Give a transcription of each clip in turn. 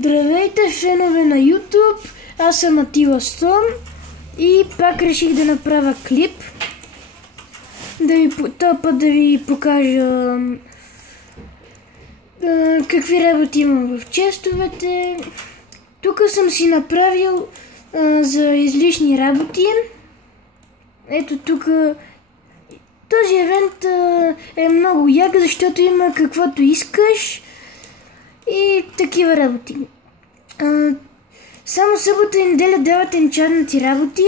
Здравейте, фенове на YouTube, аз съм Атила Стон и пак реших да направя клип, този път да ви покажа какви работи имам в честовете. Тук съм си направил за излишни работи. Ето тук този евент е много як, защото има каквото искаш и такива работи. Само събота и неделя дават енчантни работи.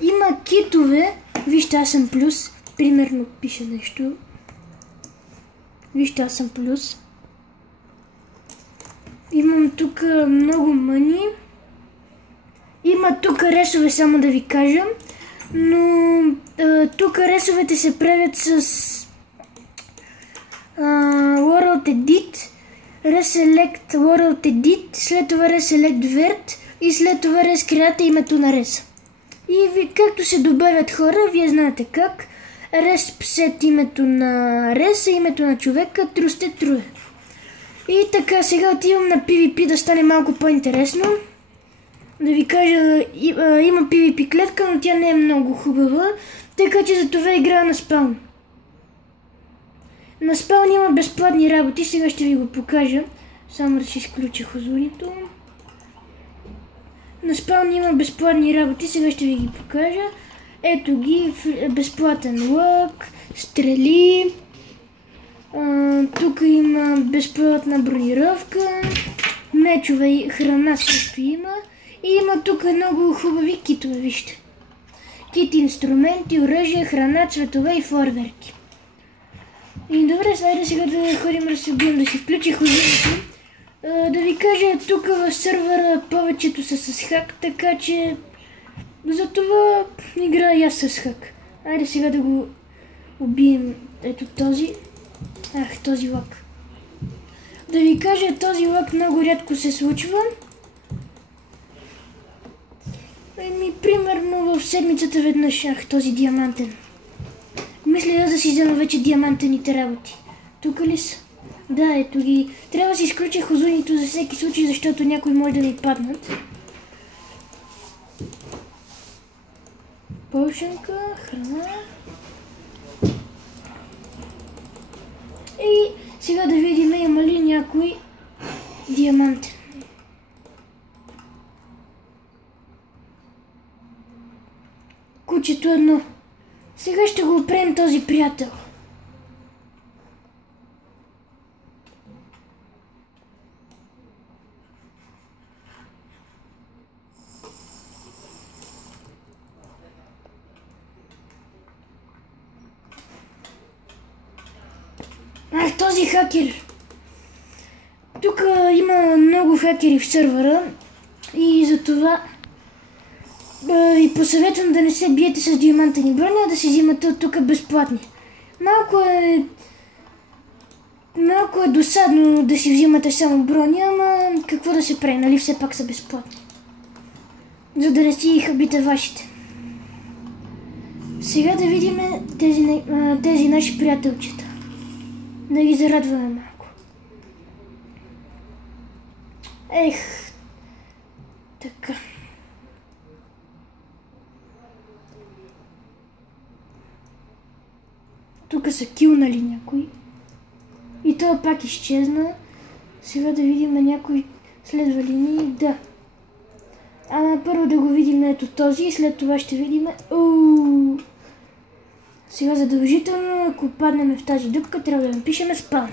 Има китове. Вижте, аз съм плюс. Примерно пише нещо. Вижте, аз съм плюс. Имам тук много мъни. Има тук ресове, само да ви кажа. Но тук ресовете се правят с World Edit, Reselect World Edit, след това Reselect Vert и след това Rescreate името на Res. И както се добавят хора, вие знаете как. Set името на Res, името на човека, Trusted True. И така, сега отивам на PvP да стане малко по-интересно. Да ви кажа, има PvP клетка, но тя не е много хубава, така че за това играя на спаун. На спаун има безплатни работи, сега ще ви го покажа. Само да си изключа хозунито. На спаун има безплатни работи, сега ще ви ги покажа. Ето ги, безплатен лък, стрели. Тук има безплатна бронировка, мечове и храна също има. И има тук много хубави китове, вижте. Кит, инструменти, оръжие, храна, цветове и фойерверки. И добре, айде сега да ходим да се бием, да си включи хозуито. Да ви кажа, тук в сървъра повечето са с хак, така че затова играя и аз с хак. Айде сега да го убием. Ето този. Този лак. Да ви кажа, този лак много рядко се случва. Примерно в седмицата веднъж. Този диамантен. Мисля да си взема вече диамантените работи. Тук ли са? Да, ето ги. Трябва да си изключа хозунито за всеки случай, защото някой може да ни паднат. Пошенка, храна. И сега да видим има ли някой диамантен. Кучето едно. Сега ще го опрем този приятел. Този хакер. Тук има много хакери в сървъра и затова ви посъветвам да не се биете с диамантени брони, а да си взимате от тук безплатни. Малко е досадно да си взимате само брони, ама какво да се прави, нали все пак са безплатни. За да не си хабите вашите. Сега да видим тези наши приятелчета. Да ги зарадваме малко. Така. Тук са килнали някой. И той пак изчезна. Сега да видим някой следва ли ни. Да. Ама първо да го видим ето този и след това ще видим. Сега задължително, ако паднем в тази дупка, трябва да напишем спаун.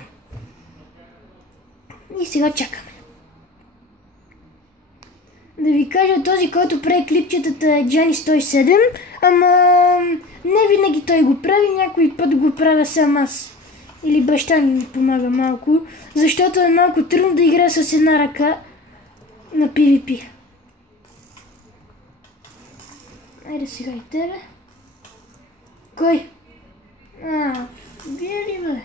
И сега чакаме. Да ви кажа, този, който прави клипчетата е Джани107, ама не винаги той го прави, някой път го правя сам аз. Или баща ми помага малко, защото е малко трудно да игра с една ръка на PvP. Айде сега и тебе. Кой? Вие ли бе?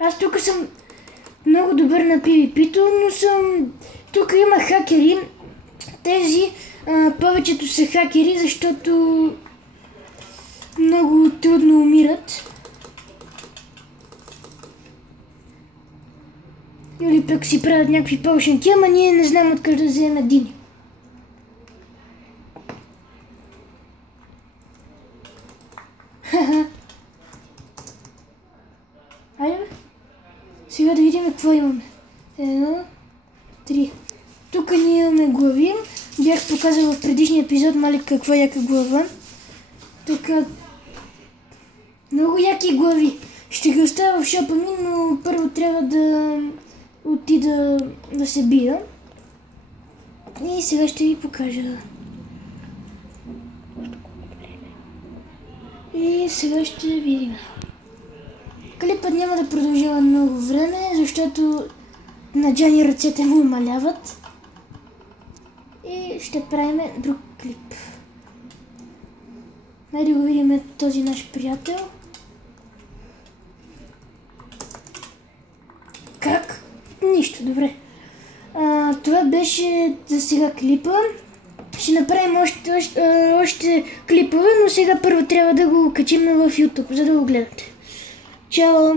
Аз тук съм много добър на PvP-то, но тук има хакери. Тези Повечето са хакери, защото много трудно умират. Или пък си правят някакви повишенки, ама ние не знам откъде да вземем един. Ха-ха. Айде бе. Сега да видим какво имаме. 1, 3. Тук ние имаме глави. Бях показал в предишния епизод мали каква яка глава. Тук много яки глави. Ще ги оставя в шопа ми, но първо трябва да отида да се бия. И сега ще ви покажа. И сега ще видим. Клипът няма да продължава много време, защото на Джани ръцете му умаляват. И ще правим друг клип. Хайде да го видим този наш приятел. Как? Нищо, добре. Това беше за сега клипа. Ще направим още клипове, но сега първо трябва да го качим в YouTube, за да го гледате. Чао!